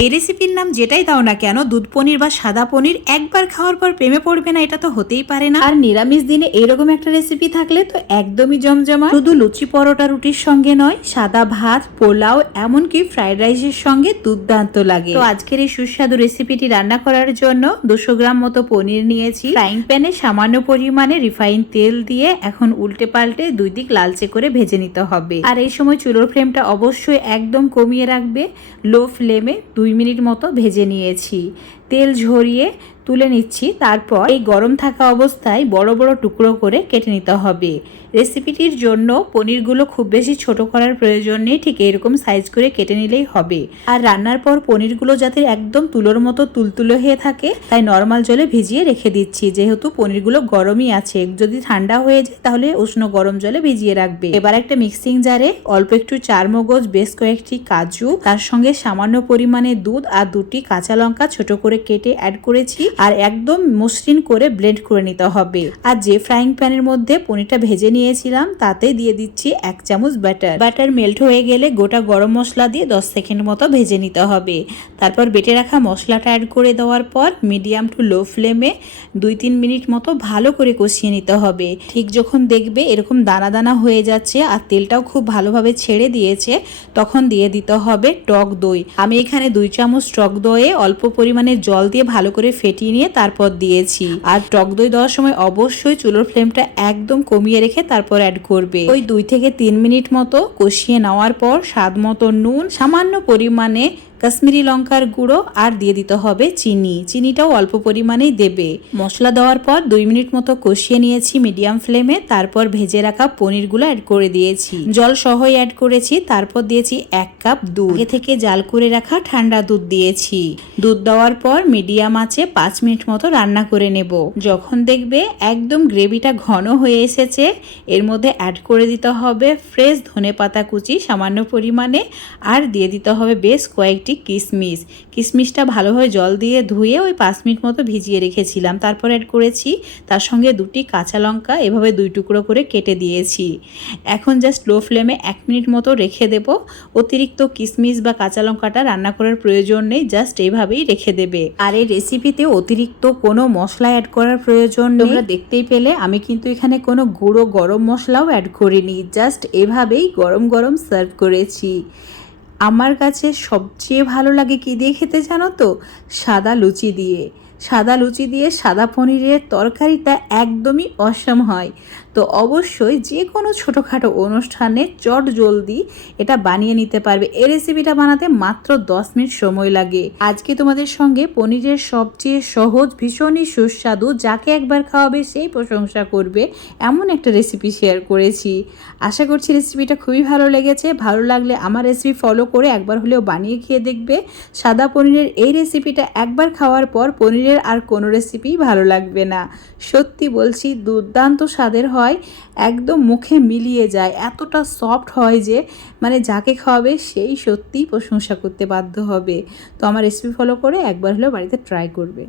এই রেসিপির নাম যেটাই দাও না কেন দুধ পনির বা সাদা পনির একবার খাওয়ার পর প্রেমে পড়বে না এটা তো হতেই পারে না। আর নিরামিষ দিনে এরকম একটা রেসিপি থাকলে তো একদমই জমজমা শুধু লুচি পরোটা রুটির সঙ্গে নয় সাদা ভাত পোলাও এমনকি ফ্রাইড রাইসের সঙ্গে দুর্দান্ত লাগে। তো আজকের এই সুস্বাদু রেসিপিটি রান্না করার জন্য দুশো গ্রাম মতো পনির নিয়েছি। ফ্রাইং প্যানে সামান্য পরিমাণে রিফাইন তেল দিয়ে এখন উল্টে পাল্টে দুই দিক লালচে করে ভেজে নিতে হবে। আর এই সময় চুলোর ফ্লেমটা অবশ্যই একদম কমিয়ে রাখবে। লো ফ্লেমে দুই মিনিট মতো ভেজে নিয়েছি। তেল ঝরিয়ে তুলে নিচ্ছি। তারপর এই গরম থাকা অবস্থায় বড় বড় টুকরো করে কেটে নিতে হবে। রেসিপিটির জন্য পনিরগুলো খুব বেশি ছোট করার প্রয়োজন নেই, ঠিক এরকম সাইজ করে কেটে নিলেই হবে। আর রান্নার পর পনিরগুলো যাতে একদম তুলোর মতো তুলতুলো হয়ে থাকে, তাই নর্মাল জলে ভিজিয়ে রেখে দিচ্ছি। যেহেতু পনিরগুলো গরমই আছে, যদি ঠান্ডা হয়ে যায় তাহলে উষ্ণ গরম জলে ভিজিয়ে রাখবে। এবার একটা মিক্সিং জারে অল্প একটু চার মগজ বেশ কয়েকটি কাজু, তার সঙ্গে সামান্য পরিমাণে দুধ আর দুটি কাঁচা লঙ্কা ছোট করে কেটে অ্যাড করেছি আর একদম মসৃণ করে ব্লেন্ড করে নিতে হবে। আর যে ফ্রাইং প্যানের মধ্যে পনিরটা ভেজে নিয়েছিলাম, তাতে দিয়ে দিচ্ছি এক চামচ ব্যাটার ব্যাটার মেল্ট হয়ে গেলে গোটা গরম মশলা দিয়ে দশ সেকেন্ড মতো ভেজে নিতে হবে। তারপর বেটে রাখা মশলাটা অ্যাড করে দেওয়ার পর মিডিয়াম টু লো ফ্লেমে দুই তিন মিনিট মতো ভালো করে কষিয়ে নিতে হবে। ঠিক যখন দেখবে এরকম দানা দানা হয়ে যাচ্ছে আর তেলটাও খুব ভালোভাবে ছেড়ে দিয়েছে, তখন দিয়ে দিতে হবে টক দই। আমি এখানে দুই চামচ টক দইয়ে অল্প পরিমাণে জল দিয়ে ভালো করে ফেটিয়ে নিয়ে তারপর দিয়েছি। আর টক দই দেওয়ার সময় অবশ্যই চুলোর ফ্লেমটা একদম কমিয়ে রেখে তারপর অ্যাড করবে। ওই দুই থেকে তিন মিনিট মতো কষিয়ে নেওয়ার পর স্বাদ মতো নুন, সামান্য পরিমাণে কাশ্মীরি লঙ্কার গুঁড়ো আর দিয়ে দিতে হবে চিনি। চিনিটাও অল্প পরিমাণেই দেবে। মশলা দেওয়ার পর দুই মিনিট মতো কষিয়ে নিয়েছি মিডিয়াম ফ্লেমে, তারপর ভেজে রাখা পনিরগুলো অ্যাড করে দিয়েছি। জল সহই অ্যাড করেছি, তারপর দিয়েছি এক কাপ দুধ। এ থেকে জাল করে রাখা ঠান্ডা দুধ দিয়েছি। দুধ দেওয়ার পর মিডিয়াম আছে পাঁচ মিনিট মতো রান্না করে নেব। যখন দেখবে একদম গ্রেভিটা ঘন হয়ে এসেছে, এর মধ্যে অ্যাড করে দিতে হবে ফ্রেশ ধনে পাতা কুচি সামান্য পরিমাণে, আর দিয়ে দিতে হবে বেশ কয়েকটি কিশমিশ কিশমিশটা ভালোভাবে জল দিয়ে ধুয়ে ওই পাঁচ মিনিট মতো ভিজিয়ে রেখেছিলাম। তারপর অ্যাড করেছি তার সঙ্গে দুটি কাঁচা লঙ্কা, এভাবে দুই টুকরো করে কেটে দিয়েছি। এখন জাস্ট লো ফ্লেমে এক মিনিট মতো রেখে দেব। অতিরিক্ত কিশমিশ বা কাঁচা লঙ্কাটা রান্না করার প্রয়োজন নেই জাস্ট এইভাবেই রেখে দেবে। আর এই রেসিপিতে অতিরিক্ত কোনো মশলা অ্যাড করার প্রয়োজন তোমরা দেখতেই পেলে, আমি কিন্তু এখানে কোনো গুঁড়ো গরম মশলাও অ্যাড করিনি। জাস্ট এভাবেই গরম গরম সার্ভ করেছি। আমার কাছে সবচেয়ে ভালো লাগে কি দিয়ে খেতে জানো তো? সাদা লুচি দিয়ে। সাদা লুচি দিয়ে সাদা পনিরের তরকারিটা একদমই অসম হয়। তো অবশ্যই যে কোনো ছোটোখাটো অনুষ্ঠানে চট জলদি এটা বানিয়ে নিতে পারবে। এই রেসিপিটা বানাতে মাত্র দশ মিনিট সময় লাগে। আজকে তোমাদের সঙ্গে পনিরের সবচেয়ে সহজ, ভীষণই সুস্বাদু, যাকে একবার খাওয়াবে সেই প্রশংসা করবে, এমন একটা রেসিপি শেয়ার করেছি। আশা করছি রেসিপিটা খুবই ভালো লেগেছে। ভালো লাগলে আমার রেসিপি ফলো করে একবার হলেও বানিয়ে খেয়ে দেখবে। সাদা পনিরের এই রেসিপিটা একবার খাওয়ার পর পনিরের আর কোনো রেসিপি ভালো লাগবে না। সত্যি বলছি, দুর্দান্ত স্বাদের হয়, একদম মুখে মিলিয়ে যায়। এতটা সফট হয় যে মানে যাকে খাওয়াবে সেই সত্যিই প্রশংসা করতে বাধ্য হবে। তো আমার রেসিপি ফলো করে একবার হলেও বাড়িতে ট্রাই করবে।